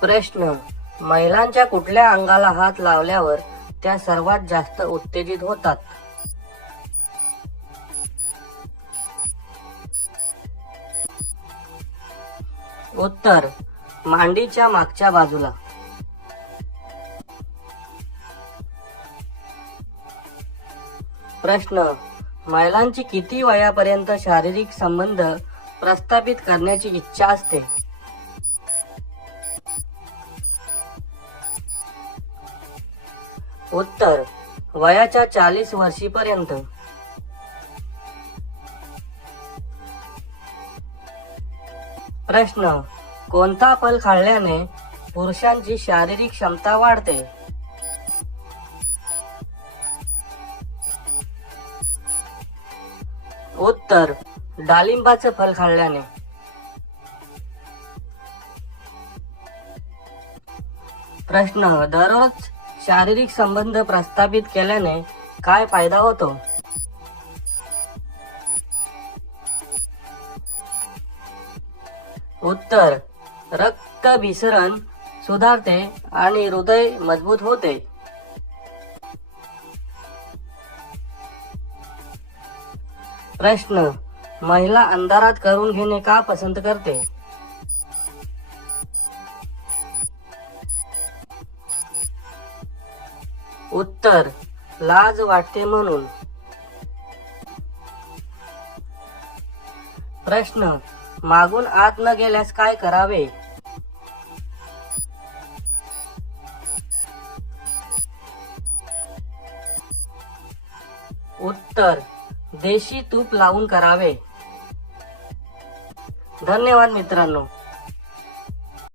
प्रश्न: महिलांच्या कुठल्या अंगाला हात लावल्यावर त्या सर्वात जास्त उत्तेजित होतात? उत्तर: मांडीच्या मागच्या बाजूला. प्रश्न: महिलांची किती वयापर्यंत शारीरिक संबंध प्रस्थापित करण्याची इच्छा असते? उत्तर: वयाच्या 40 वर्षीपर्यंत. प्रश्न: कोणता फल खाल्ल्याने पुरुषांची शारीरिक क्षमता वाढते? उत्तर: डाळिंबाचं फल खाल्ल्याने. प्रश्न: दररोज शारीरिक संबंध प्रस्थापित केल्याने काय फायदा होतो? उत्तर: रक्ताभिसरण सुधारते आणि हृदय मजबूत होते. प्रश्न: महिला अंधारात करून घेणे का पसंत करते? उत्तर: लाज वाटते म्हणून. प्रश्न: मागून आत न गेल्यास काय करावे? उत्तर: देशी तूप लावून करावे. धन्यवाद मित्रांनो.